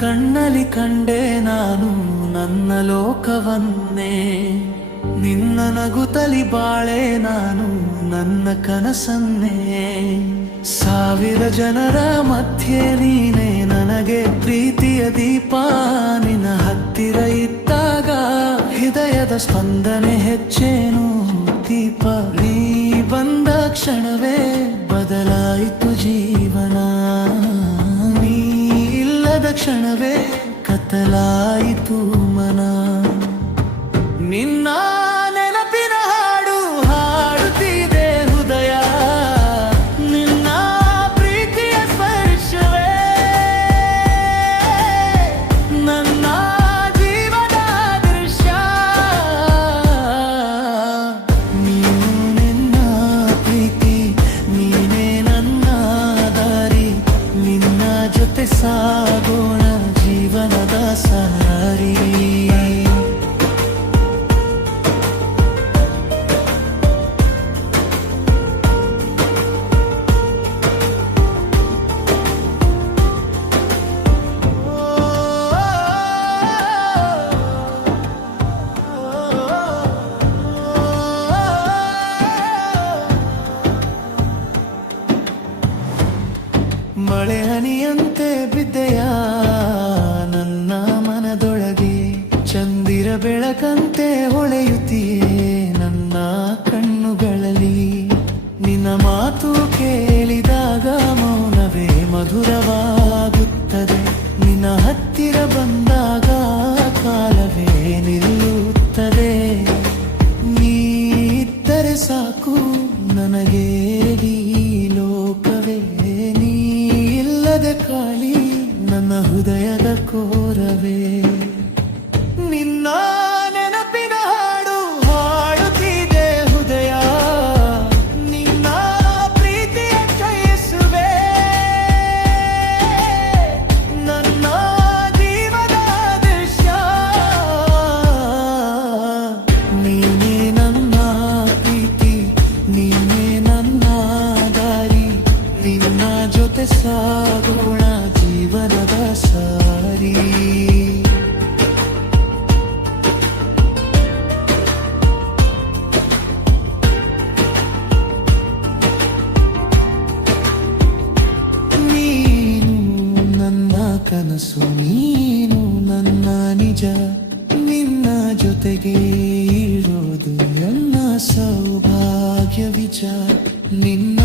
ಕಣ್ಣಲ್ಲಿ ಕಂಡೆ ನಾನು ನನ್ನ ಲೋಕವನ್ನೇ, ನಿನ್ನ ನಗುತ್ತಲಿ ಬಾಳೆ ನಾನು ನನ್ನ ಕನಸನ್ನೇ. ಸಾವಿರ ಜನರ ಮಧ್ಯೆ ನೀನೇ ನನಗೆ ಪ್ರೀತಿಯ ದೀಪ, ನಿನ್ನ ಹತ್ತಿರ ಇದ್ದಾಗ ಹೃದಯದ ಸ್ಪಂದನೆ ಹೆಚ್ಚೇನು ದೀಪ. ನೀ ಬಂದ ಕ್ಷಣವೇ ಬದಲಾಯಿತು ಜೀವನ, ನೀ ಇಲ್ಲದ ಕ್ಷಣವೇ ಕತ್ತಲಾಯಿತು ಮನ. ನಿನ್ನ ನೆನಪಿನ ಹಾಡು ಹಾಡುತ್ತಿದೆ ಹೃದಯ, ನಿನ್ನ ಪ್ರೀತಿಯ ಸ್ಪರ್ಶವೇ ನನ್ನ ಜೀವನ ದೃಶ್ಯ. ನೀನು ನಿನ್ನ ಪ್ರೀತಿ, ನೀನೇ ನನ್ನ ದಾರಿ, ನಿನ್ನ ಜೊತೆ ಸಾಗೋಣ ಜೀವನದ ಸಾರಿ. ಮಳೆ ಹನಿಯಂತೆ ಬಿದ್ದೆಯ ನನ್ನ ಮನದೊಳಗೆ, ಚಂದಿರ ಬೆಳಕಂತೆ ಹೊಳೆಯುತ್ತೀಯೇ ನನ್ನ ಕಣ್ಣುಗಳಲ್ಲಿ. ನಿನ್ನ ಮಾತು ಕೇಳಿದಾಗ ಮೌನವೇ ಮಧುರವಾಗುತ್ತದೆ, ನಿನ್ನ ಹತ್ತಿರ ಬಂದಾಗ ಕಾಲವೇ ನಿಲ್ಲುತ್ತದೆ. ನೀ ಇದ್ದರೆ ಸಾಕು ನನಗೆ ಈ ಲೋಕವೇ, ನೀ ಇಲ್ಲದೆ ಖಾಲಿ ನನ್ನ ಹೃದಯದ ಕೋರವೇ. ನಿನ್ನ ನೆನಪಿನ ಹಾಡು ಹಾಡುತ್ತಿದೆ ಹೃದಯ, ನಿನ್ನ ಪ್ರೀತಿಯ ಜಯಿಸುವೆ ನನ್ನ ಜೀವದ ದೃಶ್ಯ. ನೀನೇ ನನ್ನ ಪ್ರೀತಿ, ನೀನೇ ನನ್ನ ದಾರಿ, ನಿನ್ನ ಜೊತೆ ಸಾಗೋಣ ಜೀವನದ ಸಾರಿ. ನೀನು ನನ್ನ ಕನಸು, ನೀನು ನನ್ನ ನಿಜ, ನಿನ್ನ ಜೊತೆಗೆ ಇರೋದು ನನ್ನ ಸೌಭಾಗ್ಯ ವಿಚಾರ. ನಿನ್ನ